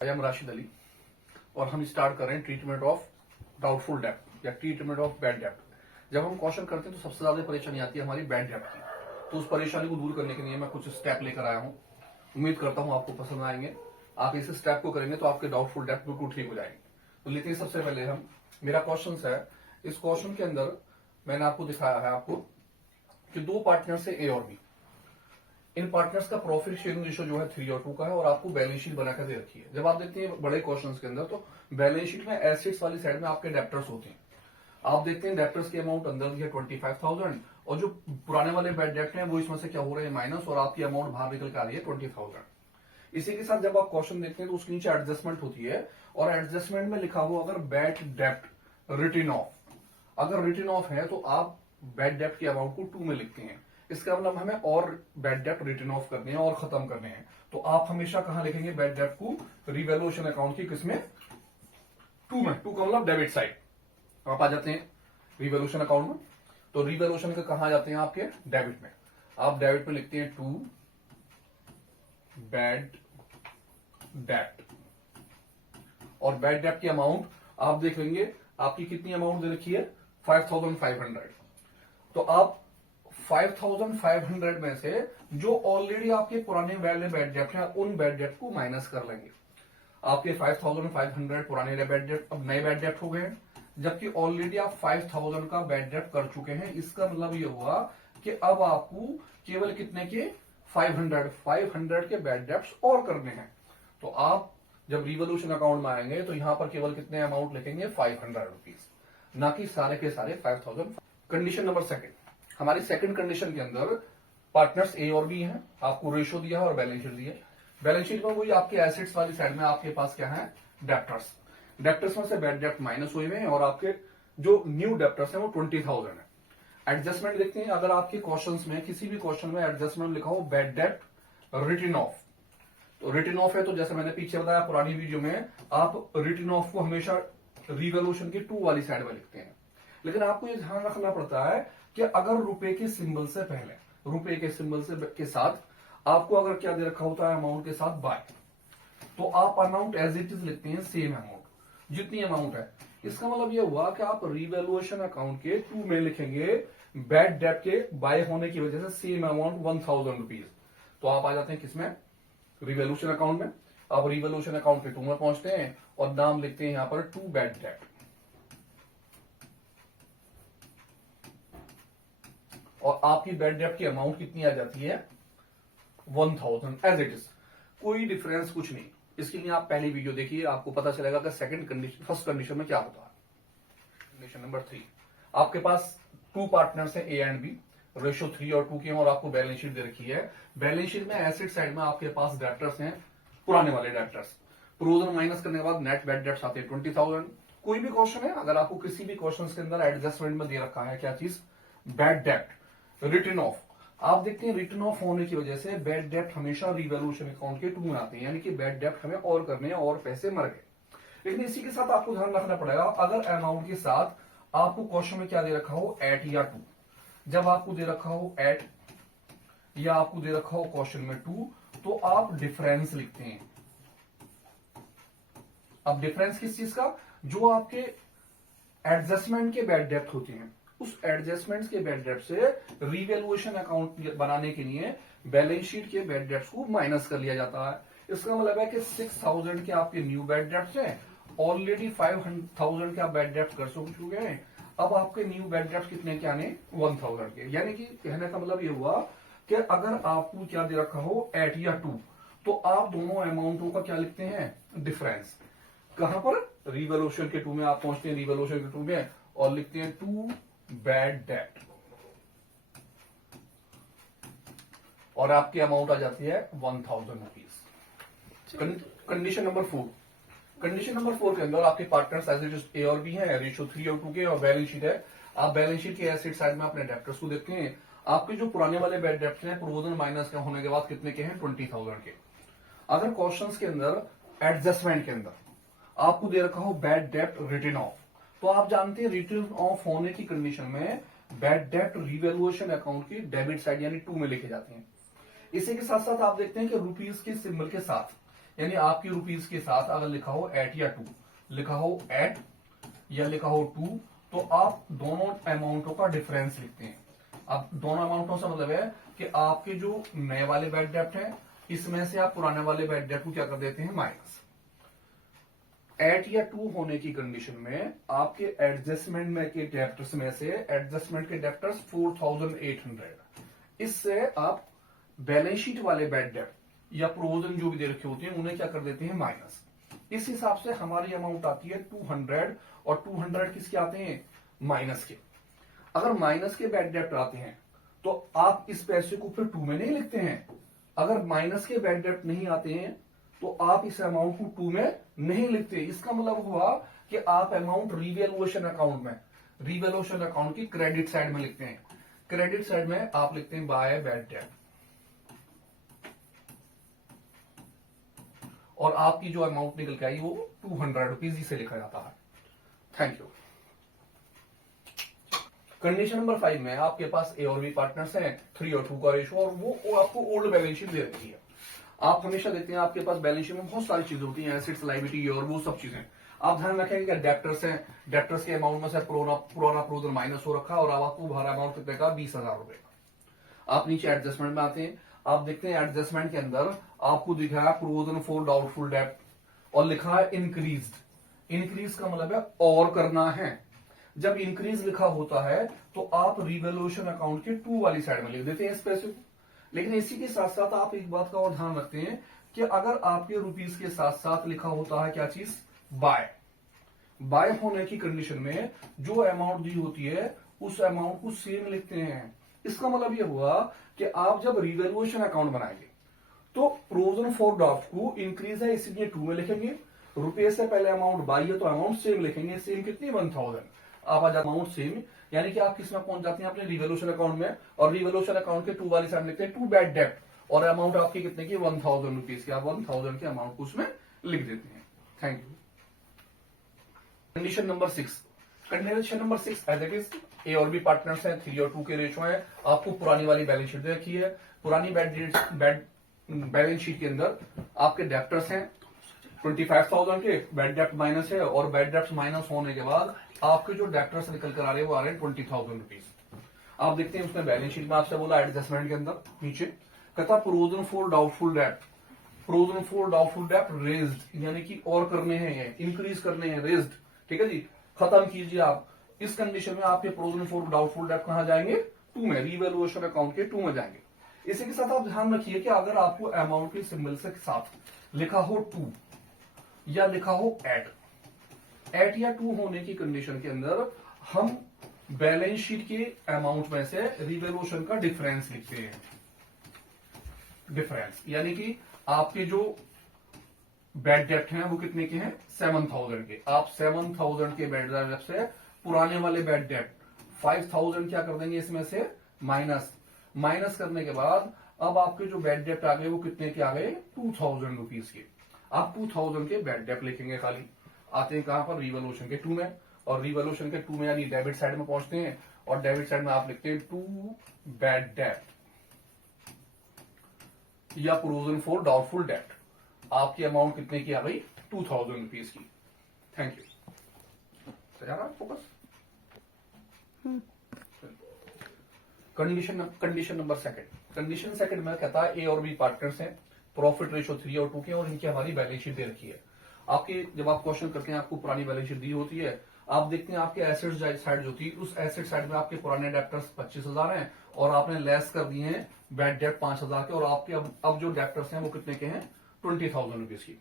I am Rashid Ali और हम start कर रहे हैं ट्रीटमेंट ऑफ डाउटफुल डेप्ट या ट्रीटमेंट ऑफ बैड डेप्ट। जब हम क्वेश्चन करते हैं तो सबसे ज्यादा परेशानी आती है हमारी बैड डेप्ट की। तो उस परेशानी को दूर करने के लिए मैं कुछ स्टेप लेकर आया हूं। उम्मीद करता हूं आपको पसंद आएंगे। आप इस स्टेप को करेंगे तो आपके डाउटफुल डेप्ट बिल्कुल ठीक हो जाएंगे। तो लेकिन सबसे पहले हम मेरा क्वेश्चन है, इस क्वेश्चन के अंदर मैंने आपको दिखाया है आपको कि दो पार्टनर्स है ए और बी। इन पार्टनर्स का प्रॉफिट शेयरिंग रेशियो जो है 3 और 2 का है और आपको बैलेंस शीट बनाकर दे रखी है। जब आप देखते हैं बड़े क्वेश्चंस के अंदर तो बैलेंस शीट में एसेट्स वाली साइड में आपके डेप्टर्स होते हैं। आप देखते हैं डेप्टर्स की अमाउंट अंदर दी है 25,000 और जो पुराने वाले बैड डेप्ट हैं वो इसमें से क्या हो रहे हैं माइनस और आपकी अमाउंट बाहर निकल के आ रही है 20,000। इसी के साथ जब आप क्वेश्चन देखते हैं तो उसके नीचे एडजस्टमेंट होती है और एडजस्टमेंट में लिखा हुआ अगर बैड डेप्ट रिटर्न ऑफ, अगर रिटर्न ऑफ है तो आप बैड डेप्ट की अमाउंट को 2 में लिखते हैं। इसका मतलब हमें और बैड डेप्ट रिटर्न ऑफ करने हैं और खत्म करने हैं। तो आप हमेशा कहां लिखेंगे बैड डेप्ट को? रिवैल्यूएशन अकाउंट की किसमें? 2 में। 2 का मतलब डेबिट साइड। आप आ जाते हैं रिवैल्यूएशन अकाउंट में। तो रिवैल्यूएशन के कहां जाते हैं? आपके डेबिट में। आप डेबिट में लिखते हैं 2 बैड डेप्ट और बैड डेप्ट की अमाउंट आप देख लेंगे आपकी कितनी अमाउंट दे रखी है 5,500। तो आप 5,500 में से जो ऑलरेडी आपके पुराने वाले बैड डेप्ट हैं उन बैड डेप्ट को माइनस कर लेंगे। आपके 5,500 पुराने बैड डेप्ट अब नए बैड डेप्ट हो गए हैं, जबकि ऑलरेडी आप 5,000 का बैड डेप्ट कर चुके हैं। इसका मतलब ये हुआ कि अब आपको केवल कितने के 500 के बैड डेप्ट और करने हैं। तो आप जब रिवोल्यूशन अकाउंट में आएंगे तो यहां पर केवल कितने अमाउंट लिखेंगे 500 रुपीज, ना कि सारे के सारे 5,000। कंडीशन नंबर सेकंड, हमारी सेकंड कंडीशन के अंदर पार्टनर्स ए और बी हैं। आपको रेशियो दिया है और बैलेंस शीट दिया है। बैलेंस शीट में वही आपके एसेट्स वाली साइड में आपके पास क्या है डेप्टर्स। डेप्टर्स में से बैड डेप्ट माइनस हुए हैं और आपके जो न्यू डेप्टर्स हैं वो 20,000 है। एडजस्टमेंट देखते हैं, अगर आपके क्वेश्चंस में किसी भी क्वेश्चन में एडजस्टमेंट लिखा हो बैड डेप्ट रिटर्न ऑफ, तो रिटर्न ऑफ है तो जैसे मैंने पीछे बताया पुरानी वीडियो में आप रिटर्न ऑफ को हमेशा रिवोल्यूशन की 2 वाली साइड में लिखते हैं। लेकिन आपको ये ध्यान रखना पड़ता है कि अगर रुपए के सिंबल से पहले, रुपए के सिंबल से के साथ आपको अगर क्या दे रखा होता है अमाउंट के साथ बाय, तो आप अमाउंट एज इट इज लिखते हैं सेम अमाउंट जितनी अमाउंट है। इसका मतलब ये हुआ कि आप रिवैल्यूएशन अकाउंट के 2 में लिखेंगे बैड डेप्ट के बाय होने की वजह से सेम अमाउंट 1,000 रुपीज। तो आप आ जाते हैं किसमें? रिवैल्यूएशन अकाउंट में। आप रिवैल्यूएशन अकाउंट के 2 में पहुंचते हैं और नाम लिखते हैं यहां पर 2 बैड डेप्ट और आपकी बैड डेप्ट की अमाउंट कितनी आ जाती है 1,000 एज इट इज। कोई डिफरेंस कुछ नहीं। इसके लिए आप पहली वीडियो देखिए, आपको पता चलेगा कि सेकंड कंडीशन फर्स्ट कंडीशन में क्या होता है। कंडीशन नंबर 3, आपके पास 2 पार्टनर्स हैं ए एंड बी, रेशियो 3 और 2 के हैं और आपको बैलेंस शीट दे रखी है। बैलेंस शीट में एसेट साइड में आपके पास डेप्टर्स हैं, पुराने वाले डेप्टर्स। प्रोविजन माइनस करने के बाद नेट बैड डेप्ट्स आते हैं 20,000। कोई भी क्वेश्चन है, अगर आपको किसी भी क्वेश्चन के अंदर एडजस्टमेंट में दे रखा है क्या चीज बैड डेप्ट रिटर्न ऑफ, आप देखते हैं रिटर्न ऑफ होने की वजह से बैड डेप्ट हमेशा रिवैल्यूएशन अकाउंट के 2 में आते हैं, यानी कि बैड डेप्ट हमें और करने हैं और पैसे मर गए। लेकिन इसी के साथ आपको ध्यान रखना पड़ेगा, अगर अमाउंट के साथ आपको क्वेश्चन में क्या दे रखा हो एट या 2, जब आपको दे रखा हो एट या आपको दे रखा हो क्वेश्चन में 2, तो आप डिफरेंस लिखते हैं। अब डिफरेंस किस चीज का? जो आपके एडजस्टमेंट के बैड डेप्ट होते हैं, उस एडजस्टमेंट्स के बैड डेप्ट से रिवैल्यूएशन अकाउंट बनाने के लिए बैलेंस शीट के बैड डेप्ट्स को माइनस कर लिया जाता है। इसका मतलब है कि 6,000 के आपके न्यू बैड डेप्ट्स हैं, ऑलरेडी 5,000 के आप बैड डेप्ट कर चुके हैं। अब आपके न्यू बैड डेप्ट कितने के आने 1,000 के। यानी कि कहने का मतलब ये हुआ कि अगर आपको क्या दे रखा हो एट या 2, तो आप दोनों अमाउंटों का क्या लिखते हैं डिफरेंस। कहां पर? रिवैल्यूएशन के 2 में आप पहुंचते हैं, रिवैल्यूएशन के 2 में और लिखते हैं 2 बैड डेप्ट और आपकी अमाउंट आ जाती है 1,000 rupees. Condition number 4, condition number 4 के अंदर आपके पार्टनर्स एसेट्स ए और बी हैं, रेशियो 3 और 2 के और बैलेंस शीट है। आप बैलेंस शीट के एसेट साइड में अपने डेप्टर्स को देखते हैं। आपके जो पुराने वाले बैड डेप्ट हैं प्रोविजन माइनस का होने के बाद कितने के हैं 20,000 के। अगर क्वेश्चंस के अंदर एडजस्टमेंट के अंदर आपको दे रखा हो बैड डेप्ट रिटर्न ऑफ, तो आप जानते हैं रिटर्न ऑफ होने की कंडीशन में बैड डेप्ट रिवैल्यूएशन अकाउंट की डेबिट साइड यानी 2 में लिखे जाते हैं। इसी के साथ साथ आप देखते हैं कि रुपीज के सिंबल के साथ, यानी आपकी रुपीज के साथ अगर लिखा हो एट या टू, लिखा हो एट या लिखा हो टू, तो आप दोनों अमाउंटों का डिफरेंस लिखते हैं। अब दोनों अमाउंटों से मतलब है कि आपके जो नए वाले बैड डेप्ट है इसमें से आप पुराने वाले बैड डेप्ट को क्या कर देते हैं, माइनस। एट या टू होने की कंडीशन में आपके एडजस्टमेंट में के डेप्टर्स में से एडजस्टमेंट के डेप्टर्स 4800, इससे आप बैलेंस शीट वाले बैड डेप्ट या प्रोविजन जो भी दे रखे होते हैं उन्हें क्या कर देते हैं, माइनस। इस हिसाब से हमारी अमाउंट आती है 200, और 200 किसके आते हैं, माइनस के। अगर माइनस के बैड डेप्ट आते हैं तो आप इस पैसे को फिर टू में नहीं लिखते हैं। अगर माइनस के बैड डेप्ट नहीं आते हैं तो आप इस अमाउंट को टू में नहीं लिखते। इसका मतलब हुआ कि आप अमाउंट रिवैल्यूएशन अकाउंट में, रिवैल्यूएशन अकाउंट की क्रेडिट साइड में लिखते हैं। क्रेडिट साइड में आप लिखते हैं बाय बैड डेप्ट, और आपकी जो अमाउंट निकल के आई वो 200 रुपीज से लिखा जाता है। Thank you. कंडीशन नंबर 5 में आपके पास ए और बी पार्टनर्स हैं, 3 और 2 का रेशो, और वो आपको ओल्ड बैलेंस शीट दे रखी है। आप हमेशा देखते हैं आपके पास बैलेंस शीट में बहुत सारी चीजें होती हैं, एसेट्स, लायबिलिटी और वो सब चीजें। आप ध्यान रखेंगे कि डेप्टर्स हैं, डेप्टर्स के अमाउंट में से पुराना प्रोविजन माइनस हो रखा है और अब आपको भरा अमाउंट कितने का, 20,000 रुपए का। आप नीचे एडजस्टमेंट में आते हैं, आप देखते हैं एडजस्टमेंट के अंदर आपको दिखा है प्रोविजन फॉर डाउटफुल डेप्ट और लिखा है इंक्रीज। इंक्रीज का मतलब है और करना है। जब इंक्रीज लिखा होता है तो आप रिवैल्यूएशन अकाउंट के टू वाली साइड में लिख देते हैं इस पैसे को। लेकिन इसी के साथ साथ आप एक बात का और ध्यान रखते हैं कि अगर आपके रुपीज के साथ साथ लिखा होता है क्या चीज, बाय, बाय होने की कंडीशन में जो अमाउंट दी होती है उस अमाउंट को सेम लिखते हैं। इसका मतलब यह हुआ कि आप जब रिवैल्यूएशन अकाउंट बनाएंगे तो प्रोविजन फॉर ड्राफ्ट को इंक्रीज है इसलिए टू में लिखेंगे, रुपये से पहले अमाउंट बाई है तो अमाउंट सेम लिखेंगे। सेम कितनी, 1000। आप आ जाते अमाउंट सेम, यानी कि आप किसमें पहुंच जाते हैं, अपने रिवैल्यूएशन अकाउंट में, और रिवैल्यूएशन अकाउंट के टू वाली साइड लिखते हैं टू बैड डेप्ट, और अमाउंट आपकी कितने की, 1000 रुपीज की। आप 1000 के अमाउंट को उसमें लिख देते हैं। Thank you. Condition number 6, condition number 6 as it is, A और बी पार्टनर्स हैं, 3 और 2 के रेशो है। आपको पुरानी वाली बैलेंस शीट दे रखी है। पुरानी बैलेंस शीट के अंदर आपके डेप्टर्स हैं 25,000 के, बैड डेप्ट माइनस है, और बैड डेप्ट माइनस होने के बाद आपके जो डेप्टर्स निकल कर आ रहे हैं वो आ रहे हैं 20,000 रुपीज। आप देखते हैं उसमें बैलेंस शीट में आपसे बोला एडजस्टमेंट के अंदर नीचे कहता provision for doubtful dept, provision for doubtful dept raised, यानी कि और करने हैं, इंक्रीज करने हैं, रेज्ड, ठीक है जी, खत्म कीजिए आप। इस कंडीशन में आपके प्रोविजन फॉर डाउटफुल डेप्ट कहां जाएंगे, टू में, रिवैल्यूएशन अकाउंट के टू में जाएंगे। इसी के साथ आप ध्यान रखिए कि अगर आपको अमाउंट के सिंबल से साथ लिखा हो टू या लिखा हो एट या टू होने की कंडीशन के अंदर हम बैलेंस शीट के अमाउंट में से रिवैल्यूएशन का डिफरेंस लिखते हैं। डिफरेंस यानी कि आपके जो बैड डेप्ट हैं वो कितने के हैं, 7,000 के। आप 7,000 के बैड डेप्ट से पुराने वाले बैड डेप्ट 5,000 क्या कर देंगे इसमें से, माइनस करने के बाद अब आपके जो बैड डेप्ट आ गए वो कितने के आ गए, 2,000 रुपीज के। आप 2,000 के बैड डेप्ट लिखेंगे खाली। आते हैं कहां पर, रिवैल्यूएशन के टू में, और रिवैल्यूएशन के टू में यानी डेबिट साइड में पहुंचते हैं, और डेबिट साइड में आप लिखते हैं टू बैड डेप्ट या प्रोविजन फॉर डाउटफुल डेप्ट। आपकी अमाउंट कितने की आ गई, 2,000 रुपीज की। Thank you. तैयार है focus. Condition number second, condition second में कहता है ए और बी पार्टनर्स हैं, प्रॉफिट रेशो 3 और 2 के, और इनकी हमारी बैलेंस शीट दे रखी है। आपके जब आप क्वेश्चन करते हैं आपको पुरानी बैलेंस शीट दी होती है, आप देखते हैं आपके एसेट साइड जो थी उस एसेट साइड में आपके पुराने डेप्टर्स 25,000 हैं और आपने लेस कर दिए हैं बैड डेप्ट 5,000 के, और आपके अब जो डेप्टर्स हैं वो कितने के हैं, 20,000 रुपीज की।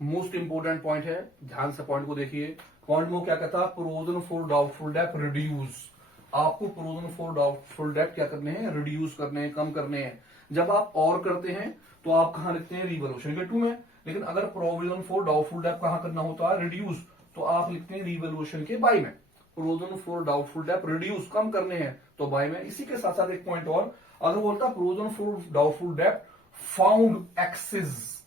मोस्ट इंपोर्टेंट पॉइंट है, ध्यान से पॉइंट को देखिए। पॉइंट में क्या कहता है, प्रोविजन फॉर डाउटफुल डेप्ट रिड्यूस। आपको प्रोविजन फॉर डाउटफुल डेप्ट क्या करने हैं, रिड्यूस करने हैं, कम करने हैं। जब आप और करते हैं तो आप कहां लिखते हैं, रिवैल्यूएशन के टू में। लेकिन अगर प्रोविजन फॉर डाउटफुल डेप्ट कहां करना होता है, रिड्यूस, तो आप लिखते हैं रिवैल्यूएशन के बाय में। प्रोविजन फॉर डाउटफुल डेप्ट रिड्यूस, कम करने हैं, तो बाय में। इसी के साथ साथ एक पॉइंट और, अगर बोलता प्रोविजन फॉर डाउटफुल डेप्ट फाउंड एक्सेस,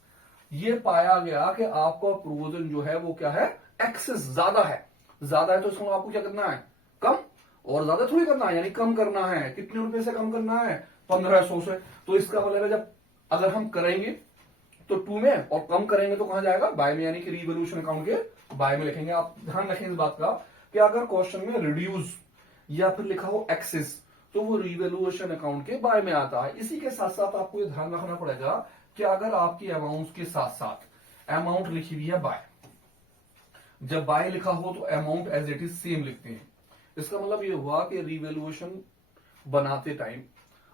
ये पाया गया कि आपका प्रोविजन जो है वो क्या है, एक्सेस, ज्यादा है। ज्यादा है तो इसको आपको क्या करना है, कम, और ज्यादा थोड़ी करना है, यानी कम करना है। कितने रुपए से कम करना है, 1500 से। तो इसका मतलब है जब अगर हम करेंगे तो टू में, और कम करेंगे तो कहां जाएगा, बाय में, यानी कि रिवोल्यूशन अकाउंट के बाय में लिखेंगे। आप ध्यान रखें इस बात का कि अगर क्वेश्चन में रिड्यूस या फिर लिखा हो एक्सेस तो वो रिवोल्यूशन अकाउंट के बाय में आता है। इसी के साथ साथ आपको ये ध्यान रखना पड़ेगा कि अगर आपकी अमाउंट के साथ साथ अमाउंट लिखी हुई है बाय, जब बाय लिखा हो तो amount as it is same लिखते हैं। इसका मतलब ये हुआ कि रिवोल्यूशन बनाते टाइम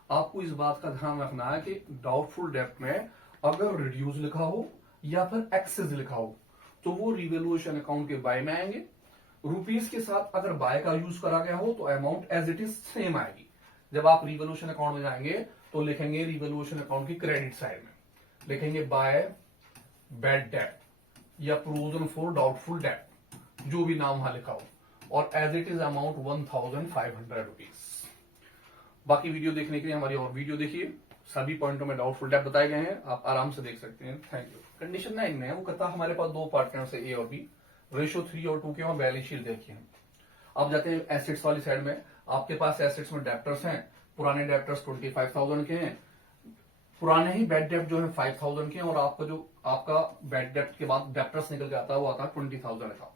आपको इस बात का ध्यान रखना है कि डाउटफुल डेब्ट में अगर रिड्यूस लिखा हो या फिर एक्सेस लिखा हो तो वो रिवोल्यूशन अकाउंट के बाय में आएंगे। रुपीस के साथ अगर बाय का यूज करा गया हो तो amount as it is same आएगी। जब आप रिवोल्यूशन अकाउंट में जाएंगे तो लिखेंगे रिवोल्यूशन अकाउंट की क्रेडिट साइड में लिखेंगे बाय बैड डेब्ट या प्रोविजन फॉर डाउटफुल डेब्ट, जो भी नाम वहां लिखा हो, और as it is amount 1500 rupees. बाकी वीडियो देखने के लिए हमारी और वीडियो देखिए, सभी पॉइंटों में डाउटफुल डेब्ट बताए गए हैं, आप आराम से देख सकते हैं। Thank you. कंडीशन 9 में वो कहता हमारे पास दो पार्टनर्स है, ए और बी, रेशियो 3 और 2 के, और बैलेंस शीट देखिए। अब जाते हैं एसेट्स वाली साइड में। आपके पास एसेट्स में डेप्टर्स हैं, पुराने डेप्टर्स 25,000 के हैं, पुराने ही बैड डेप्ट जो है 5,000 के हैं, और आपका बैड डेप्ट के बाद डेप्टर्स निकल के आता है वो आता है 20,000 का।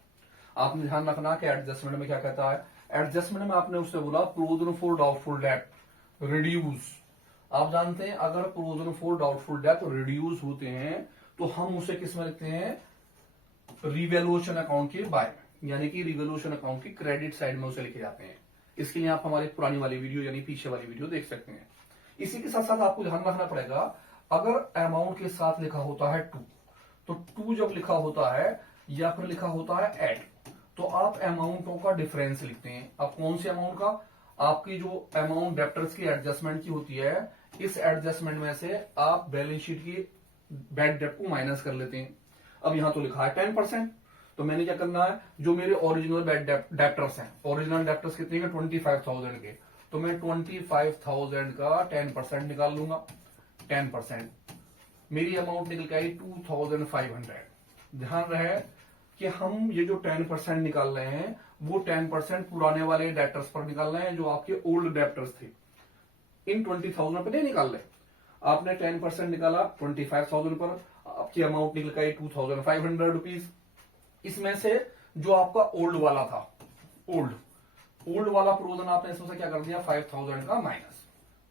आपने ध्यान रखना कि एडजस्टमेंट में क्या कहता है, एडजस्टमेंट में आपने उससे बोला प्रोविजन फॉर डाउटफुल डेब्ट रिड्यूस। आप जानते हैं अगर प्रोविजन फॉर डाउटफुल डेब्ट रिड्यूस होते हैं तो हम उसे किस में लिखते हैं, रिवोल्यूशन अकाउंट के बाय में, यानी कि रिवोल्यूशन अकाउंट की क्रेडिट साइड में उसे लिखे जाते हैं। इसके लिए आप हमारी पुरानी वाली वीडियो यानी पीछे वाली वीडियो देख सकते हैं। इसी के साथ साथ आपको ध्यान रखना पड़ेगा अगर अमाउंट के साथ लिखा होता है 2, तो 2 जब लिखा होता है या फिर लिखा होता है एड, तो आप अमाउंटों का डिफरेंस लिखते हैं। अब कौन से अमाउंट का, आपकी जो अमाउंट डेप्टर्स की एडजस्टमेंट की होती है, इस एडजस्टमेंट में से आप बैलेंस शीट की बैड डेप्ट को माइनस कर लेते हैं। अब यहां तो लिखा है 10%, तो मैंने क्या करना है, जो मेरे ओरिजिनल बैड डेप्टर्स हैं, ओरिजिनल डेप्टर्स कितने के, 25,000 के, तो मैं 25,000 का 10% निकाल लूंगा। 10% मेरी अमाउंट निकल के आई 2,500। ध्यान रहे कि हम ये जो 10% निकाल रहे हैं वो 10% पुराने वाले डेप्टर्स पर निकाल रहे हैं, जो आपके ओल्ड डेप्टर्स थे। इन 20,000 पर नहीं निकाल रहे। आपने 10% निकाला 25,000 पर, आपकी अमाउंट निकल के आई 2,500 रुपीज। इसमें से जो आपका ओल्ड वाला था, ओल्ड वाला प्रोविजन आपने इसमें से क्या कर दिया, 5,000 का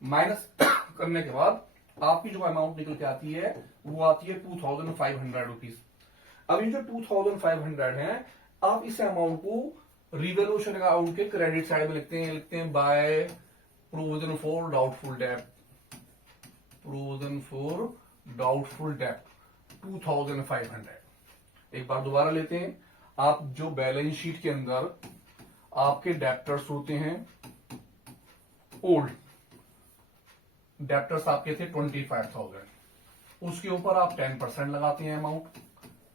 माइनस करने के बाद आपकी जो अमाउंट निकल के आती है वो आती है 2,500 रुपीज। अब ये जो 2,500 है, आप इस अमाउंट को रिवोल्यूशन अकाउंट के क्रेडिट साइड में लिखते हैं बाय प्रोविजन फॉर डाउटफुल डेब्ट, प्रोविजन फॉर डाउटफुल डेब्ट 2,500। एक बार दोबारा लेते हैं, आप जो बैलेंस शीट के अंदर आपके डेप्टर्स होते हैं, ओल्ड डेप्टर्स आपके थे 25,000, उसके ऊपर आप 10% लगाते हैं अमाउंट।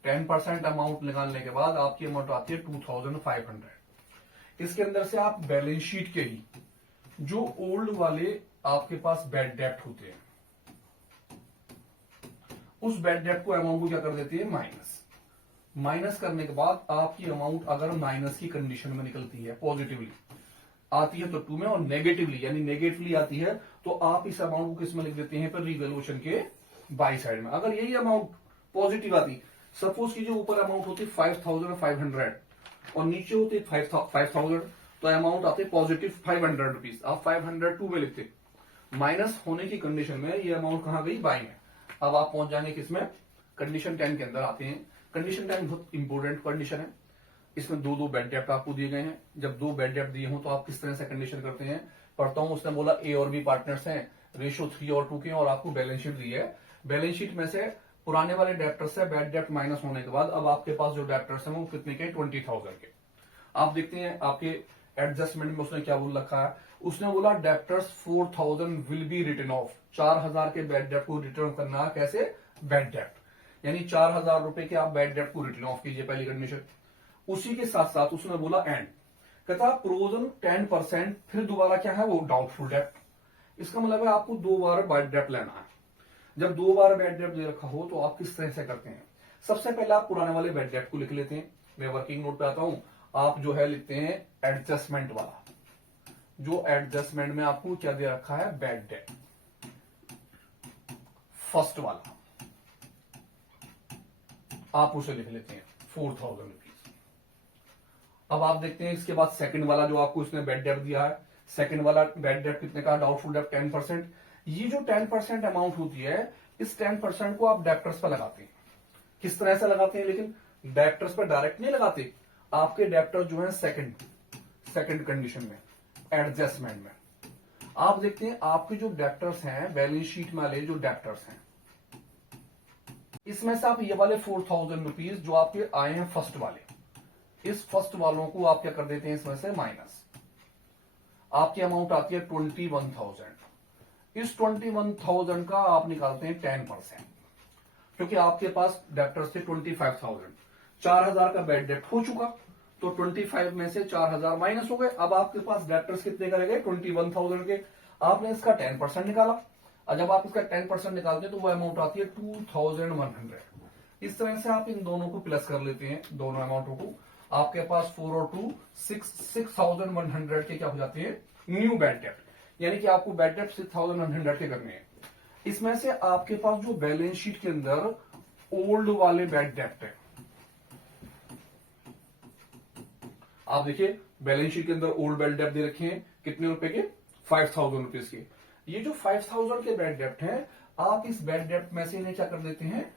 10% अमाउंट निकालने के बाद आपकी अमाउंट आती है 2,500। इसके अंदर से आप बैलेंस शीट के ही जो ओल्ड वाले आपके पास बैड डेप्ट होते हैं, उस बैड डेप्ट को अमाउंट को क्या कर देती है, माइनस करने के बाद आपकी अमाउंट अगर माइनस की कंडीशन में निकलती है, पॉजिटिवली आती है तो 2 में, और नेगेटिवली यानी नेगेटिवली आती है तो आप इस अमाउंट को किस में लिख देते हैं, फिर रिवोल्यूशन के बाई साइड में। अगर यही अमाउंट पॉजिटिव आती, सपोज की जो ऊपर अमाउंट होती 5,500 और नीचे होती 5,000, तो अमाउंट आते पॉजिटिव 500 रुपीज, आप 502 में लिखते। माइनस होने की कंडीशन में ये अमाउंट कहां गई, बाई में। अब आप पहुंच जाएंगे किसमें, कंडीशन 10 के अंदर आते हैं। कंडीशन 10 बहुत इंपोर्टेंट कंडीशन है। इसमें दो बैड डेप्ट आपको दिए गए हैं। जब 2 बैड डेप्ट दिए हो तो आप किस तरह से कंडीशन करते हैं, पढ़ता हूं। उसने बोला ए और बी पार्टनर्स हैं, रेशियो 3 और 2 के, और आपको बैलेंस शीट दी है। बैलेंस शीट में से पुराने वाले डेप्टर्स से बैड डेप्ट माइनस होने के बाद अब आपके पास जो डेप्टर्स हैं वो कितने के, 20,000 के। आप देखते हैं आपके एडजस्टमेंट में उसने क्या बोल रखा है, उसने बोला debtors 4,000 will be return of, 4,000 के बैड डेप्ट को रिटर्न करना है, कैसे, बैड डेप्ट, यानी 4,000 रुपए के आप बैड डेप्ट को रिटर्न ऑफ कीजिए, पहली कंडीशन। उसी के साथ साथ उसने बोला एंड, कहता प्रोविजन 10%, फिर दोबारा क्या है वो डाउटफुल डेप्ट। इसका मतलब है आपको 2 बार बैड डेप्ट लेना है। जब 2 बार बैड डेप्ट दे रखा हो तो आप किस तरह से करते हैं, सबसे पहले आप पुराने वाले बैड डेप्ट को लिख लेते हैं। मैं वर्किंग नोट पे आता हूं, आप जो है लिखते हैं एडजस्टमेंट वाला, जो एडजस्टमेंट में आपको क्या दे रखा है, बैड डेप्ट, फर्स्ट वाला आप उसे लिख लेते हैं 4000 रुपीज। अब आप देखते हैं इसके बाद सेकंड वाला जो आपको इसने बेड डेप्ट दिया है, सेकंड वाला बेड डेप्ट कितने का, डाउटफुल डेप्ट 10%। ये जो 10% अमाउंट होती है, इस 10% को आप डेप्टर्स पर लगाते हैं। किस तरह से लगाते हैं, लेकिन डेप्टर्स पर डायरेक्ट नहीं लगाते, आपके डेप्टर जो है सेकंड कंडीशन में, एडजस्टमेंट में। आप देखते हैं आपके जो डेप्टर्स हैं, बैलेंस शीट वाले जो डेप्टर्स हैं, इसमें से आप ये वाले 4000 रुपीज जो आपके आए हैं फर्स्ट वाले, इस फर्स्ट वालों को आप क्या कर देते हैं इसमें से माइनस। आपकी अमाउंट आती है 21,000। इस 21,000 का आप निकालते हैं 10%, क्योंकि आपके पास डेप्टर्स थे 25,000। 4,000 का बेड डेप्ट हो चुका, तो 25 में से 4,000 माइनस हो गए। अब आपके पास डेप्टर्स कितने का रह गए, 21,000 के। आपने इसका 10% निकाला, और जब आप इसका 10% निकालते हैं तो वो अमाउंट आती है 2,100। इस तरह से आप इन दोनों को प्लस कर लेते हैं, दोनों अमाउंटों को। आपके पास 4 और 2 6,100 के क्या हो जाते हैं, न्यू बेड डेप्ट। यानी कि आपको बेड डेप्ट 6,100 के करने हैं। इसमें से आपके पास जो बैलेंस शीट के अंदर ओल्ड वाले बेड डेप्ट है, आप देखिए बैलेंस शीट के अंदर ओल्ड बेड डेप्ट दे रखे हैं कितने रुपए के, 5,000 रुपीज के। ये जो 5,000 के बेड डेप्ट हैं, आप इस बेड डेप्ट में से इन्हें क्या कर देते हैं,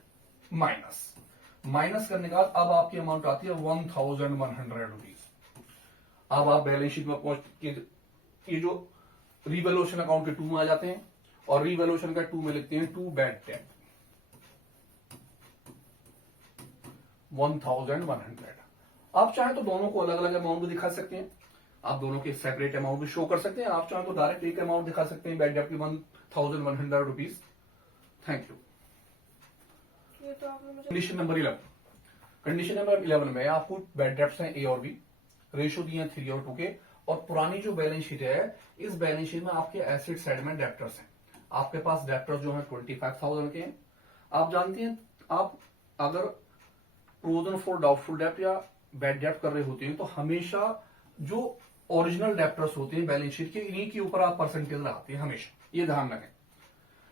माइनस करने के बाद अब आपकी अमाउंट आती है 1,100 रुपीज। अब आप बैलेंस शीट में पहुंच के ये जो रिवैल्यूएशन अकाउंट के 2 में आ जाते हैं, और रिवैल्यूएशन का 2 में लिखते हैं 2 बेड डेप्ट 1,100। आप चाहें तो दोनों को अलग अलग अमाउंट भी दिखा सकते हैं, आप दोनों के सेपरेट अमाउंट भी शो कर सकते हैं। आप चाहें तो डायरेक्ट एक अमाउंट दिखा सकते हैं, बेड डेप्ट की 1,100 rupees. Thank you. Condition number 11, condition number 11 में आपको बेड डेप्ट्स हैं ए और बी, रेशियो दिए हैं 3 और 2 के, और पुरानी जो बैलेंस शीट है, इस बैलेंस शीट में आपके एसेट साइड में डेप्टर्स हैं। आपके पास डेप्टर्स जो है 25,000 के हैं। आप जानते हैं, आप अगर प्रोविजन फॉर डाउटफुल डेप्ट या बेड डेप्ट कर रहे होते हैं, तो हमेशा जो ओरिजिनल डेप्टर्स होते हैं बैलेंस शीट के, इन्हीं के ऊपर आप परसेंटेज लगाते हैं हमेशा, ये ध्यान रखें।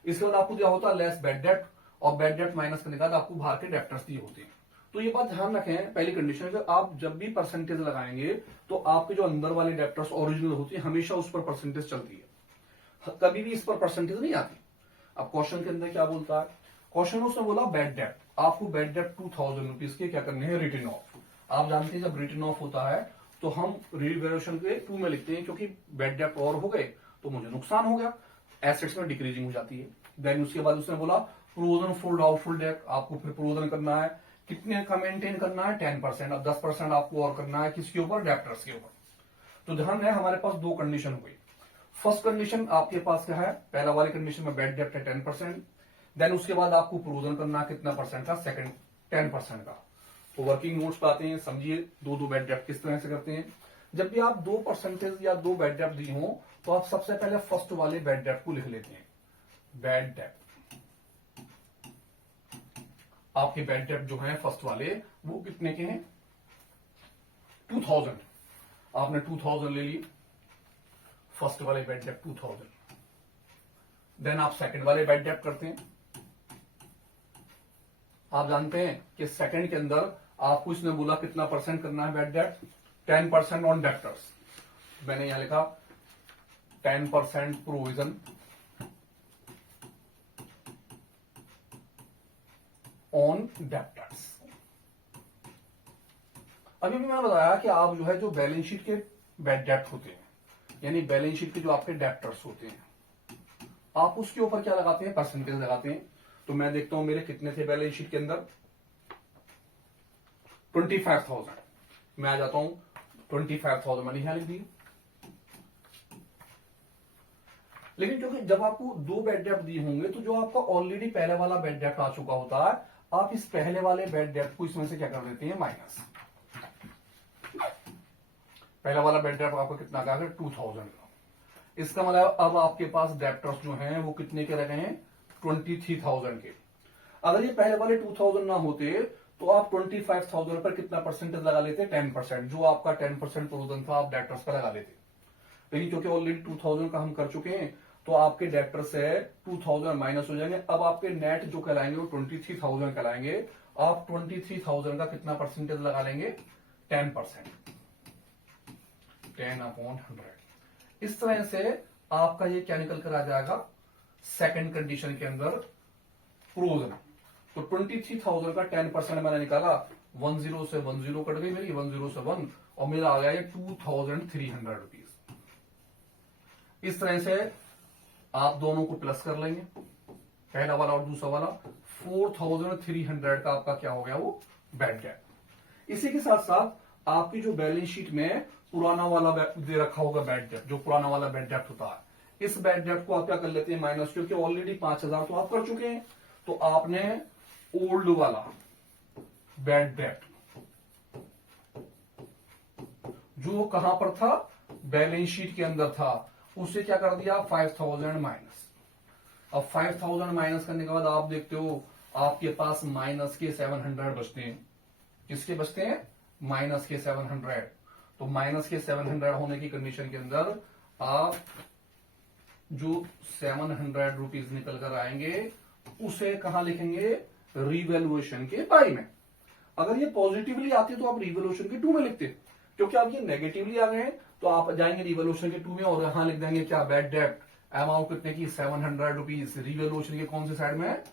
इसके बाद आपको दिया होता है लेस बेड डेप्ट, और बेड डेप्ट माइनस करने के बाद आपको बाहर के डेप्टर्स दिए होते हैं। तो ये बात ध्यान रखें, पहली कंडीशन है, आप जब भी परसेंटेज लगाएंगे तो आपके जो अंदर वाले डेप्टर्स ओरिजिनल होती है, हमेशा उस पर परसेंटेज चलती है, कभी भी इस पर परसेंटेज नहीं आती। अब क्वेश्चन के अंदर क्या बोलता है, क्वेश्चन उसने बोला बेड डेप्ट, आपको बेड डेप्ट 2,000 रुपीज के क्या करने हैं, रिटर्न ऑफ। आप जानते हैं जब रिटर्न ऑफ होता है तो हम रिवैल्यूएशन के 2 में लिखते हैं, क्योंकि बेड डेप्ट और हो गए तो मुझे नुकसान हो गया, एसेट्स में डिक्रीजिंग हो जाती है। देन उसके बाद उसने बोला प्रोविजन फॉर डाउटफुल डेप्ट, आपको फिर प्रोविजन करना है, कितने का मेंटेन करना है, 10%। अब 10% आपको और करना है किसके ऊपर, डेप्टर्स के ऊपर। तो ध्यान है हमारे पास 2 कंडीशन हुई। फर्स्ट कंडीशन आपके पास क्या है, पहला वाली कंडीशन में बेड डेप्ट है 10%, देन उसके बाद आपको प्रोविजन करना है कितना परसेंट का, सेकंड 10% का। तो वर्किंग नोट्स पे आते हैं, समझिए 2 बेड डेप्ट किस तरह से करते हैं। जब भी आप 2% या 2 बेड डेप्ट दी हो, तो आप सबसे पहले फर्स्ट वाले बेड डेप्ट को लिख लेते हैं, बेड डेप्ट। आपके बेड डेप्ट जो है फर्स्ट वाले, वो कितने के हैं, 2,000। आपने 2,000 ले लिए, फर्स्ट वाले बेड डेप्ट 2,000। देन आप सेकंड वाले बेड डेप्ट करते हैं। आप जानते हैं कि सेकंड के अंदर आपको इसने बोला कितना परसेंट करना है बेड डेप्ट, 10% ऑन डेप्टर्स। मैंने यहां लिखा 10% प्रोविजन ऑन डेप्टर्स। अभी भी मैंने बताया कि आप जो है जो बैलेंस शीट के बेड डेप्ट होते हैं, यानी बैलेंस शीट के जो आपके डेप्टर्स होते हैं, आप उसके ऊपर क्या लगाते हैं, परसेंटेज लगाते हैं। तो मैं देखता हूं मेरे कितने थे बैलेंस शीट के अंदर, 25,000। मैं आ जाता हूं 25,000 मैंने यहां लिख दी। लेकिन क्योंकि जब आपको 2 बेड डेप्ट दिए होंगे, तो जो आपका ऑलरेडी पहले वाला बेड डेप्ट आ चुका होता है, आप इस पहले वाले बेड डेप्ट को इसमें से क्या कर देते हैं, माइनस। पहला वाला बेड डेप्ट आपका कितना का, 2,000 का। इसका मतलब अब आपके पास डेप्टर्स जो हैं वो कितने के रह गए हैं, 23,000 के। अगर ये पहले वाले 2,000 ना होते तो आप 25,000 पर कितना परसेंटेज लगा लेते, 10%। जो आपका 10% प्रोविजन था आप डेप्टर्स पर लगा लेते। लेकिन क्योंकि ऑलरेडी 2,000 का हम कर चुके हैं, तो आपके डेप्टर से 2,000 माइनस हो जाएंगे। अब आपके नेट जो कहलाएंगे वो 23,000 कहलाएंगे, आप 23,000 का कितना परसेंटेज लगा लेंगे? 10%, 10/100। इस तरह से आपका ये क्या निकल कर आ जाएगा सेकंड कंडीशन के अंदर प्रोज में। तो 23,000 का 10% मैंने निकाला, 10 से 10 कट गई मेरी, 10 से 1, और मेरा आ गया ये 2,300 रुपीज। इस तरह से आप दोनों को प्लस कर लेंगे, पहला वाला और दूसरा वाला। 4,300 का आपका क्या हो गया? वो बैड डेट। इसी के साथ साथ आपकी जो बैलेंस शीट में पुराना वाला दे रखा होगा बैड डेट, जो पुराना वाला बैड डेट होता है, इस बैड डेट को आप क्या कर लेते हैं? माइनस, क्योंकि ऑलरेडी 5,000 तो आप कर चुके हैं। तो आपने ओल्ड वाला बैड डेट जो कहां पर था? बैलेंस शीट के अंदर था, उससे क्या कर दिया? 5,000 माइनस। अब 5,000 माइनस करने के बाद आप देखते हो आपके पास माइनस के 700 बचते हैं। किसके बचते हैं? माइनस के 700। तो माइनस के 700 होने की कंडीशन के अंदर आप जो 700 रुपीज निकल कर आएंगे उसे कहां लिखेंगे? रिवैल्यूएशन के बाई में। अगर ये पॉजिटिवली आती है तो आप रिवैल्यूएशन के 2 में लिखते, क्योंकि आप ये नेगेटिवली आ गए हैं तो आप जाएंगे रिवैल्यूएशन के 2 में और यहां लिख देंगे क्या? बैड डेट अमाउंट कितने की? 700 रुपीज। रिवैल्यूएशन के कौन से साइड में है?